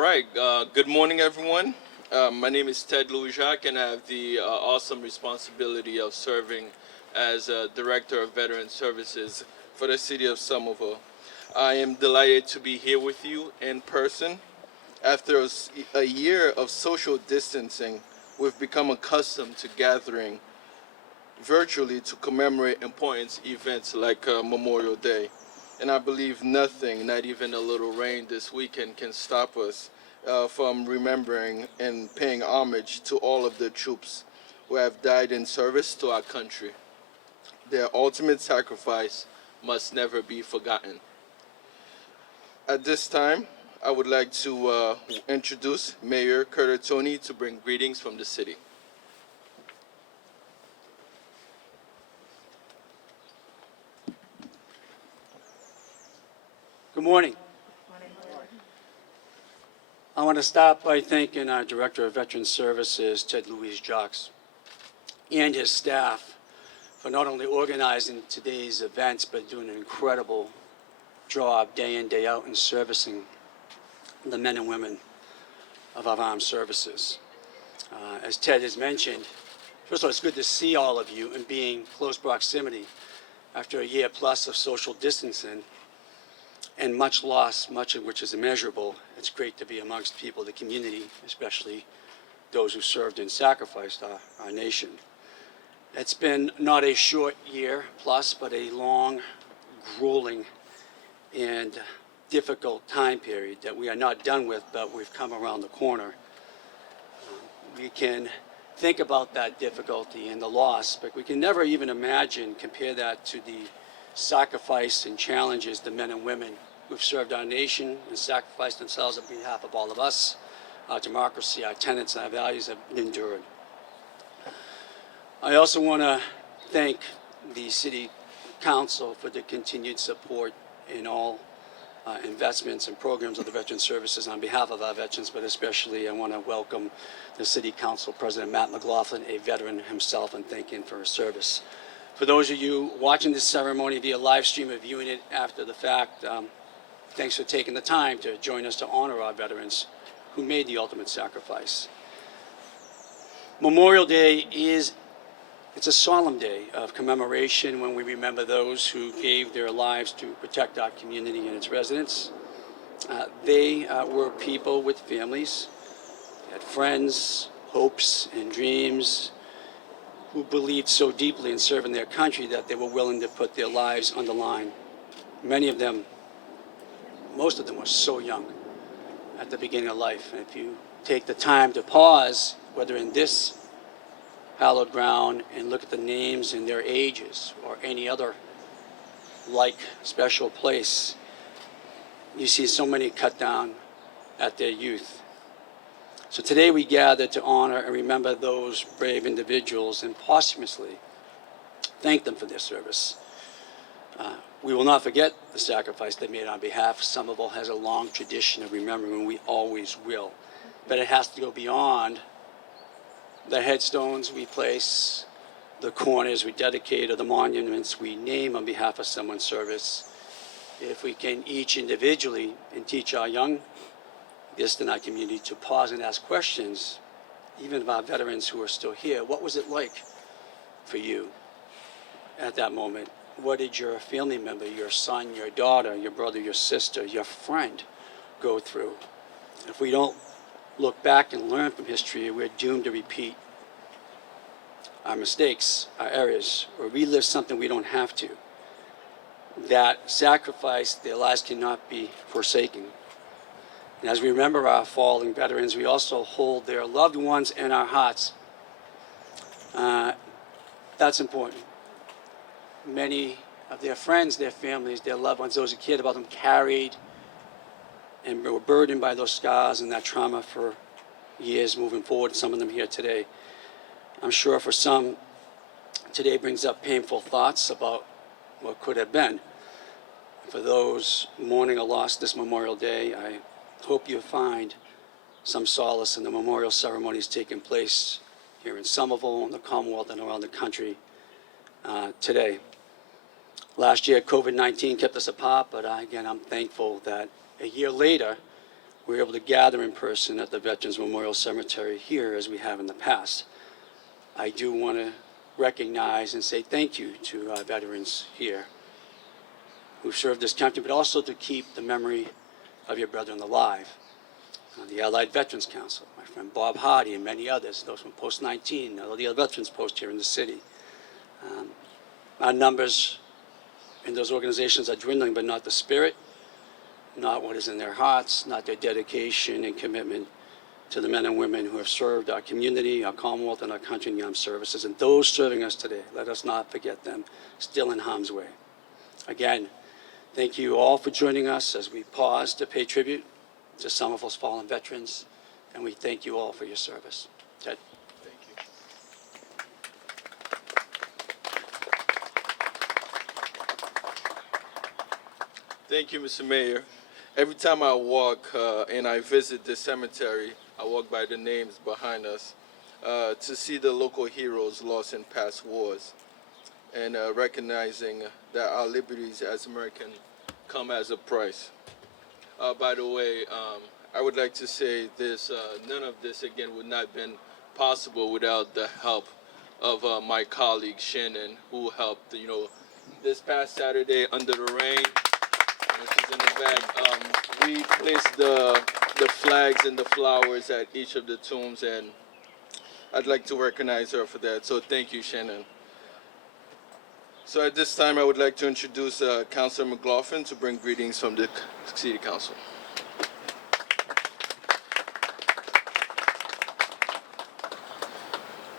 right. Good morning, everyone. My name is Ted Louis-Jacques, and I have the awesome responsibility of serving as Director of Veteran Services for the City of Somerville. I am delighted to be here with you in person. After a year of social distancing, we've become accustomed to gathering virtually to commemorate important events like Memorial Day. And I believe nothing, not even a little rain this weekend, can stop us from remembering and paying homage to all of the troops who have died in service to our country. Their ultimate sacrifice must never be forgotten. At this time, I would like to introduce Mayor CURTATONE to bring greetings from the city. Good morning. I want to start by thanking our Director of Veteran Services, Ted LOUIS-JACQUES, and his staff for not only organizing today's events, but doing an incredible job day in, day out in servicing the men and women of our armed services. As Ted has mentioned, first of all, it's good to see all of you and be in close proximity after a year plus of social distancing and much loss, much of which is immeasurable. It's great to be amongst people, the community, especially those who served and sacrificed our nation. It's been not a short year plus, but a long, grueling, and difficult time period that we are not done with, but we've come around the corner. We can think about that difficulty and the loss, but we can never even imagine, compare that to the sacrifice and challenges the men and women who've served our nation and sacrificed themselves on behalf of all of us, our democracy, our tenets, and our values have endured. I also want to thank the City Council for the continued support in all investments and programs of the Veteran Services on behalf of our veterans, but especially I want to welcome the City Council President Matt McLaughlin, a veteran himself, and thank him for his service. For those of you watching this ceremony via live stream or viewing it after the fact, thanks for taking the time to join us to honor our veterans who made the ultimate sacrifice. Memorial Day it's a solemn day of commemoration when we remember those who gave their lives to protect our community and its residents. They were people with families, had friends, hopes, and dreams, who believed so deeply in serving their country that they were willing to put their lives on the line. Many of them, most of them were so young at the beginning of life. And if you take the time to pause, whether in this hallowed ground, and look at the names and their ages or any other like special place, you see so many cut down at their youth. So today we gather to honor and remember those brave individuals and posthumously thank them for their service. We will not forget the sacrifice they made on behalf. Somerville has a long tradition of remembering, and we always will. But it has to go beyond the headstones we place, the corners we dedicate, or the monuments we name on behalf of someone's service. If we can each individually and teach our young guests in our community to pause and ask questions, even of our veterans who are still here, what was it like for you at that moment? What did your family member, your son, your daughter, your brother, your sister, your friend go through? If we don't look back and learn from history, we're doomed to repeat our mistakes, our errors, or relive something we don't have to. That sacrifice, their lives cannot be forsaken. And as we remember our fallen veterans, we also hold their loved ones in our hearts. That's important. Many of their friends, their families, their loved ones, those who cared about them, carried and were burdened by those scars and that trauma for years moving forward, some of them here today. I'm sure for some, today brings up painful thoughts about what could have been. For those mourning a loss this Memorial Day, I hope you find some solace in the memorial ceremonies taking place here in Somerville, in the Commonwealth, and around the country today. Last year, COVID-19 kept us apart, but again, I'm thankful that a year later, we're able to gather in person at the Veterans Memorial Cemetery here as we have in the past. I do want to recognize and say thank you to our veterans here who served this country, but also to keep the memory of your brethren alive. The Allied Veterans Council, my friend Bob Hardy, and many others, those from Post 19, all the other veterans posts here in the city. Our numbers in those organizations are dwindling, but not the spirit, not what is in their hearts, not their dedication and commitment to the men and women who have served our community, our Commonwealth, and our country in the armed services. And those serving us today, let us not forget them, still in harm's way. Again, thank you all for joining us as we pause to pay tribute to Somerville's fallen veterans, and we thank you all for your service. Ted. Thank you. Thank you, Mr. Mayor. Every time I walk and I visit this cemetery, I walk by the names behind us to see the local heroes lost in past wars, and recognizing that our liberties as Americans come as a price. By the way, I would like to say this, none of this, again, would not have been possible without the help of my colleague, Shannon, who helped, this past Saturday under the rain, which is in the back. We placed the flags and the flowers at each of the tombs, and I'd like to recognize her for that. So thank you, Shannon. So at this time, I would like to introduce Councilor McLaughlin to bring greetings from the City Council.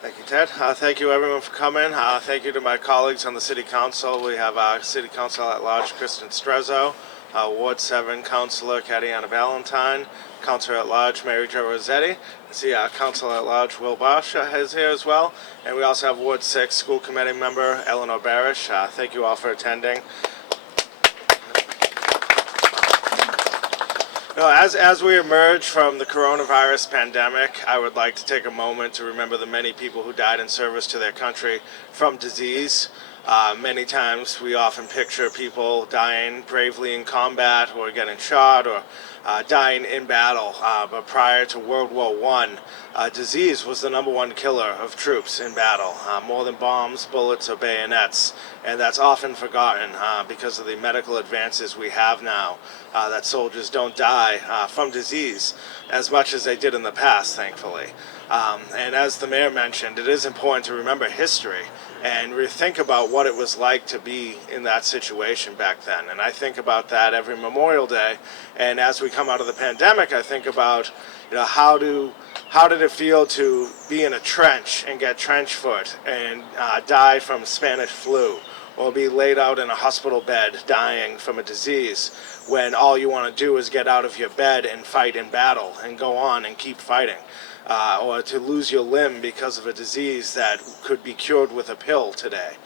Thank you, Ted. Thank you, everyone, for coming. Thank you to my colleagues on the City Council. We have our City Council at Large, Kristen Strezzo, Ward 7 Councilor Katiana Valentine, Councilor at Large Mary Jo Rossetti. I see Councilor at Large Will Bosch is here as well. And we also have Ward 6 School Committee member Eleanor Barish. Thank you all for attending. As we emerge from the coronavirus pandemic, I would like to take a moment to remember the many people who died in service to their country from disease. Many times we often picture people dying bravely in combat or getting shot or dying in battle. But prior to World War I, disease was the #1 killer of troops in battle, more than bombs, bullets, or bayonets. And that's often forgotten because of the medical advances we have now, that soldiers don't die from disease as much as they did in the past, thankfully. And as the mayor mentioned, it is important to remember history and think about what it was like to be in that situation back then. And I think about that every Memorial Day. And as we come out of the pandemic, I think about, how did it feel to be in a trench and get trench foot and die from Spanish flu, or be laid out in a hospital bed dying from a disease, when all you want to do is get out of your bed and fight in battle and go on and keep fighting. Or to lose your limb because of a disease that could be cured with a pill today.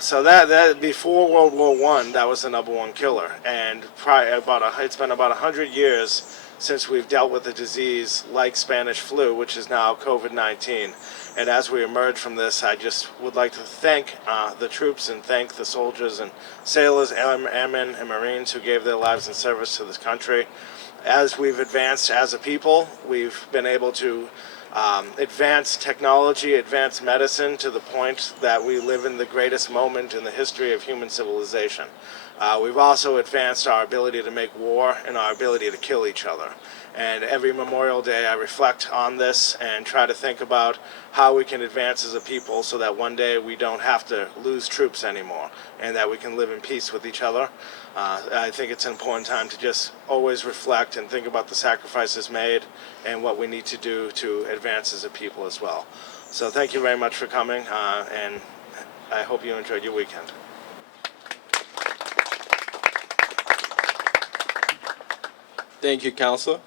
So that before World War I, that was the #1 killer. And it's been about 100 years since we've dealt with a disease like Spanish flu, which is now COVID-19. And as we emerge from this, I just would like to thank the troops and thank the soldiers and sailors, airmen, and Marines who gave their lives in service to this country. As we've advanced as a people, we've been able to advance technology, advance medicine to the point that we live in the greatest moment in the history of human civilization. We've also advanced our ability to make war and our ability to kill each other. And every Memorial Day I reflect on this and try to think about how we can advance as a people so that one day we don't have to lose troops anymore and that we can live in peace with each other. I think it's an important time to just always reflect and think about the sacrifices made and what we need to do to advance as a people as well. So thank you very much for coming, and I hope you enjoyed your weekend. Thank you, Councilor.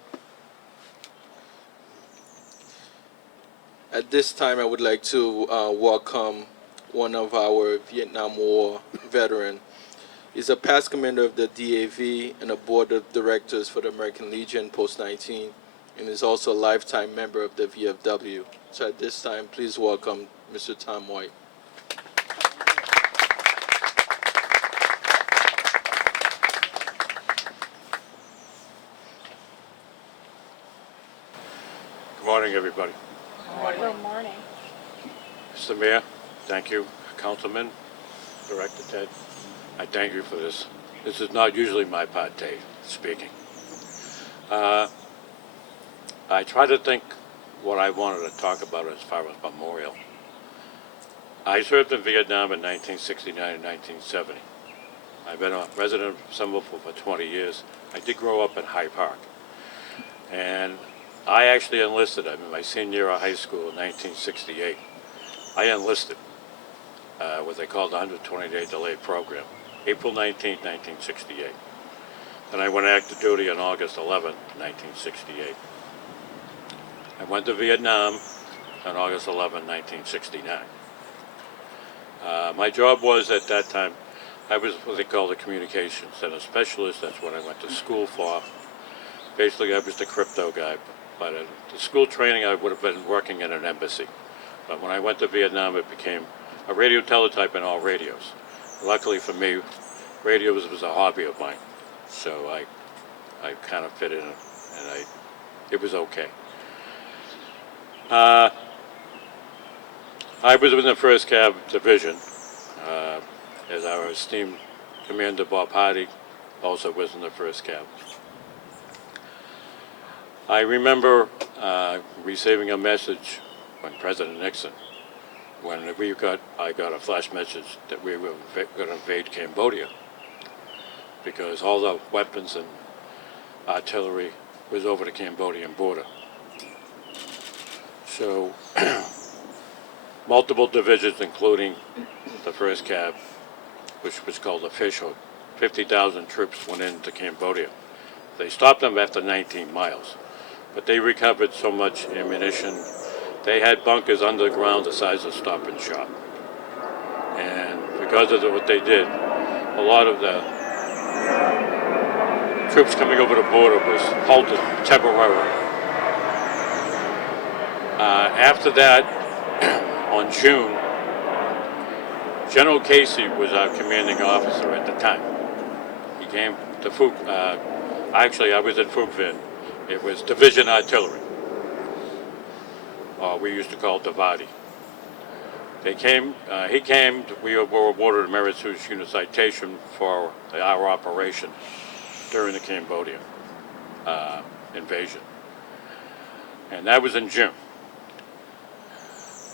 At this time, I would like to welcome one of our Vietnam War veteran. He's a past commander of the DAV and a board of directors for the American Legion Post 19, and is also a lifetime member of the VFW. So at this time, please welcome Mr. Tom White. morning, everybody. Good morning. Mr. Mayor, thank you. Councilman, Director Ted, I thank you for this. This is not usually my parte speaking. I try to think what I wanted to talk about as far as memorial. I served in Vietnam in 1969 and 1970. I've been a resident of Somerville for 20 years. I did grow up in Hyde Park. And I actually enlisted. I'm in my senior year of high school in 1968. I enlisted what they called the 120-day delayed program, April 19, 1968. Then I went active duty on August 11, 1968. I went to Vietnam on August 11, 1969. My job was at that time, I was what they call the communications center specialist. That's what I went to school for. Basically, I was the crypto guy. But in the school training, I would have been working in an embassy. But when I went to Vietnam, it became a radio teletype in all radios. Luckily for me, radios was a hobby of mine. So I kind of fit in, and it was okay. I was in the 1st Cav Division, as our esteemed Commander Bob Hardy also was in the 1st Cav. I remember receiving a message from President Nixon when I got a flash message that we were going to invade Cambodia because all the weapons and artillery was over the Cambodian border. So multiple divisions, including the 1st Cav, which was called the Fishhook, 50,000 troops went into Cambodia. They stopped them after 19 miles. But they recovered so much ammunition. They had bunkers underground the size of Stop and Shop. And because of what they did, a lot of the troops coming over the border was halted temporarily. After that, on June, General Casey was our commanding officer at the time. He came to Phuc. Actually, I was at Phuc Vinh. It was Division Artillery, or we used to call it Davadi. He came, we were awarded a Meritorious Unit Citation for our operation during the Cambodian invasion. And that was in June.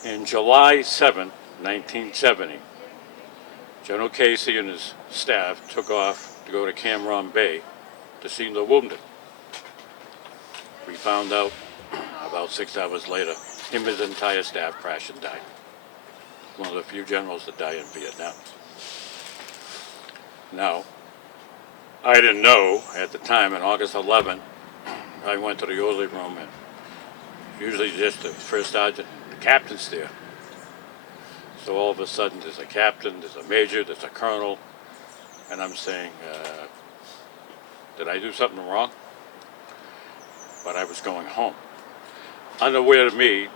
In July 7, 1970, General Casey and his staff took off to go to Cam Ranh Bay to see the wounded. We found out about 6 hours later, him and his entire staff crashed and died. One of the few generals that died in Vietnam. Now, I didn't know at the time, on August 11, I went to the orderly room and usually just the first sergeant, the captain's there. So all of a sudden there's a captain, there's a major, there's a colonel, and I'm saying, did I do something wrong? But I was going home. Unaware of me,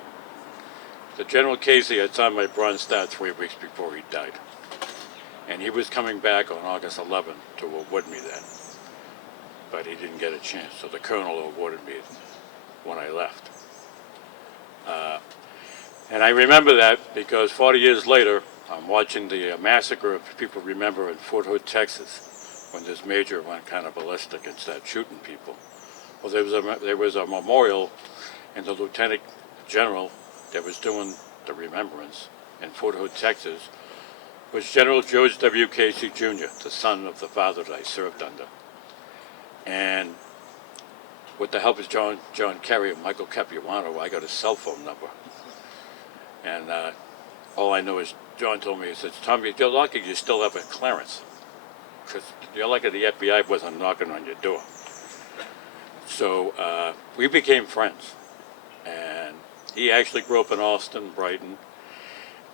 the General Casey had signed my Bronze Star 3 weeks before he died. And he was coming back on August 11 to award me that. But he didn't get a chance, so the colonel awarded me when I left. And I remember that because 40 years later, I'm watching the massacre of people remember in Fort Hood, Texas, when this major went kind of ballistic and started shooting people. Well, there was a memorial in the lieutenant general that was doing the remembrance in Fort Hood, Texas, was General George W. Casey Jr., the son of the father that I served under. And with the help of John Kerry and Michael Capuano, I got his cell phone number. And all I know is John told me, he said, Tommy, you're lucky you still have a clearance. Because you're lucky the FBI wasn't knocking on your door. So we became friends. And he actually grew up in Austin, Brighton,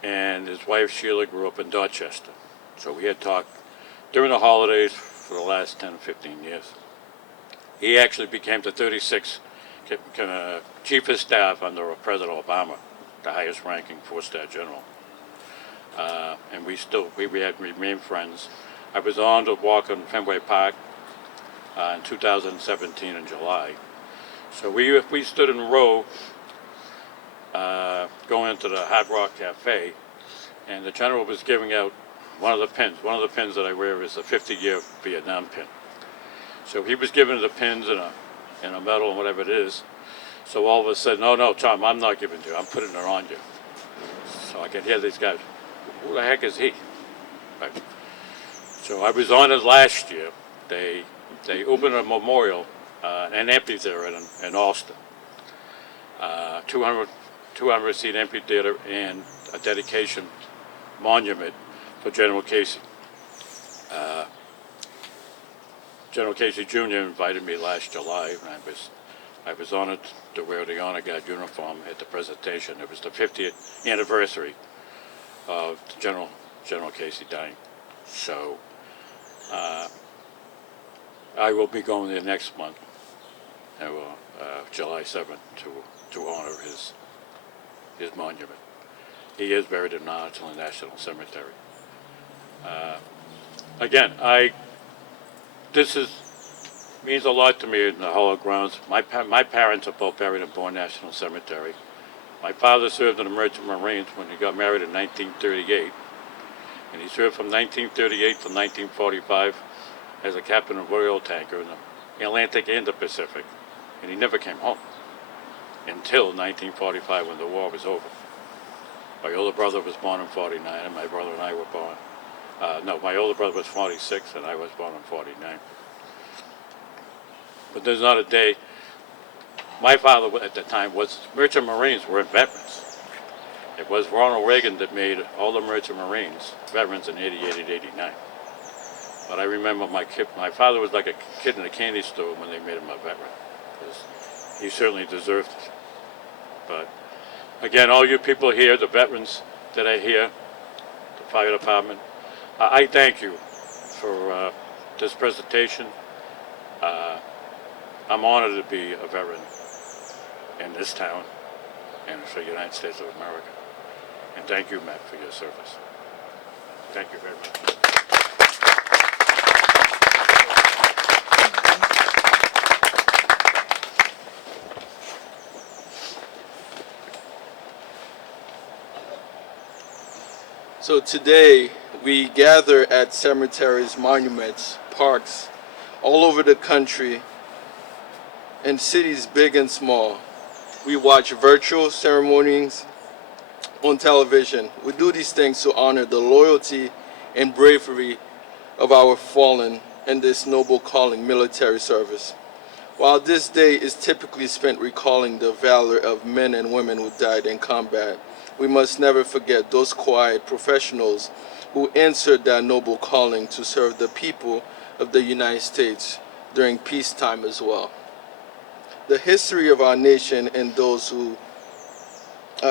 and his wife Sheila grew up in Dorchester. So we had talked during the holidays for the last 10, 15 years. He actually became the 36th Chief of Staff under President Obama, the highest ranking 4-star general. And we had remained friends. I was on to walk in Fenway Park in 2017 in July. So we stood in a row going into the Hard Rock Cafe, and the general was giving out one of the pins. One of the pins that I wear is a 50-year Vietnam pin. So he was giving the pins in a medal and whatever it is. So all of us said, no, Tom, I'm not giving it to you. I'm putting it on you. So I can hear these guys, who the heck is he? Right. So I was on it last year. They opened a memorial, an amphitheater in Austin. 200-seat amphitheater and a dedication monument for General Casey. General Casey Jr. invited me last July, and I was honored to wear the honor guard uniform at the presentation. It was the 50th anniversary of General Casey dying. So I will be going there next month, July 7th, to honor his monument. He is buried in Untitled National Cemetery. Again, this means a lot to me in the Hollow Grounds. My parents are both buried in Bourne National Cemetery. My father served in the Merchant Marines when he got married in 1938, and he served from 1938 to 1945 as a captain of oil tanker in the Atlantic and the Pacific, and he never came home until 1945 when the war was over. My older brother was born in 49, and my brother and I were born. No, my older brother was 46, and I was born in 49. But there's not a day. My father at the time was, Merchant Marines were veterans. It was Ronald Reagan that made all the Merchant Marines veterans in 88 and 89. But I remember my father was like a kid in a candy store when they made him a veteran, because he certainly deserved it. But again, all you people here, the veterans that are here, the fire department, I thank you for this presentation. I'm honored to be a veteran in this town and for the United States of America. And thank you, Matt, for your service. Thank you very much. So today we gather at cemeteries, monuments, parks all over the country, in cities big and small. We watch virtual ceremonies on television. We do these things to honor the loyalty and bravery of our fallen in this noble calling, military service. While this day is typically spent recalling the valor of men and women who died in combat, we must never forget those quiet professionals who answered that noble calling to serve the people of the United States during peacetime as well. The history of our nation and those who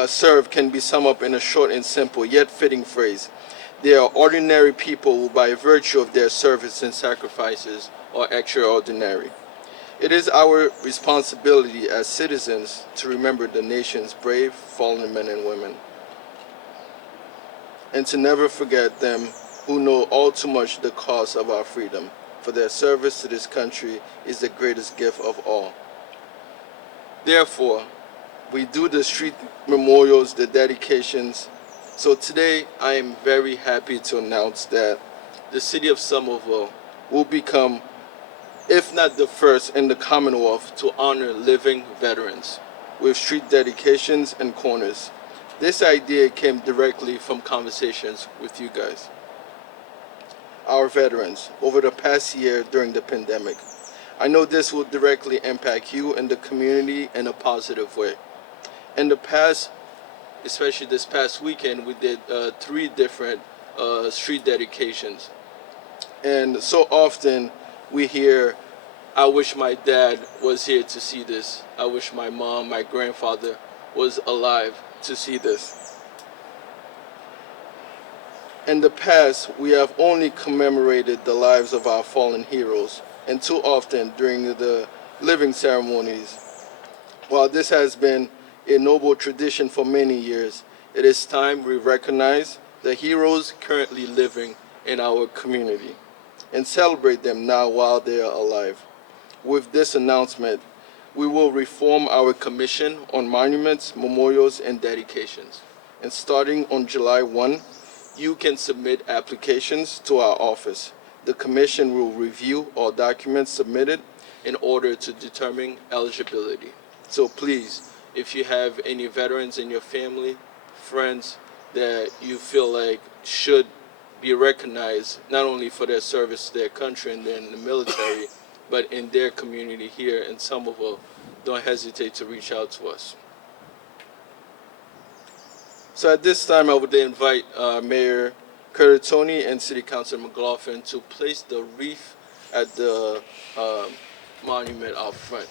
serve can be summed up in a short and simple yet fitting phrase. They are ordinary people who, by virtue of their service and sacrifices, are extraordinary. It is our responsibility as citizens to remember the nation's brave fallen men and women, and to never forget them who know all too much the cost of our freedom, for their service to this country is the greatest gift of all. Therefore, we do the street memorials, the dedications. So today, I am very happy to announce that the City of Somerville will become, if not the first in the Commonwealth, to honor living veterans with street dedications and corners. This idea came directly from conversations with you guys, our veterans, over the past year during the pandemic. I know this will directly impact you and the community in a positive way. In the past, especially this past weekend, we did 3 different street dedications. And so often we hear, I wish my dad was here to see this. I wish my mom, my grandfather was alive to see this. In the past, we have only commemorated the lives of our fallen heroes, and too often during the living ceremonies. While this has been a noble tradition for many years, it is time we recognize the heroes currently living in our community and celebrate them now while they are alive. With this announcement, We will reform our Commission on Monuments, Memorials, and Dedications. And starting on July 1, you can submit applications to our office. The Commission will review all documents submitted in order to determine eligibility. So please, if you have any veterans in your family, friends that you feel like should be recognized not only for their service to their country and then the military, but in their community here in Somerville, don't hesitate to reach out to us. So at this time, I would invite Mayor CURTATONE and City Councilor McLaughlin to place the wreath at the monument out front.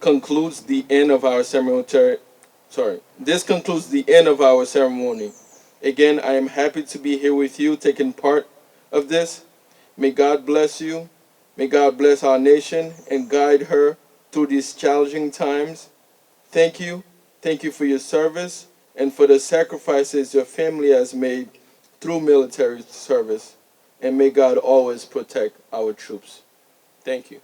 Concludes the end of our ceremony. This concludes the end of our ceremony. Again, I am happy to be here with you, taking part of this. May God bless you. May God bless our nation and guide her through these challenging times. Thank you. Thank you for your service and for the sacrifices your family has made through military service. And may God always protect our troops. Thank you.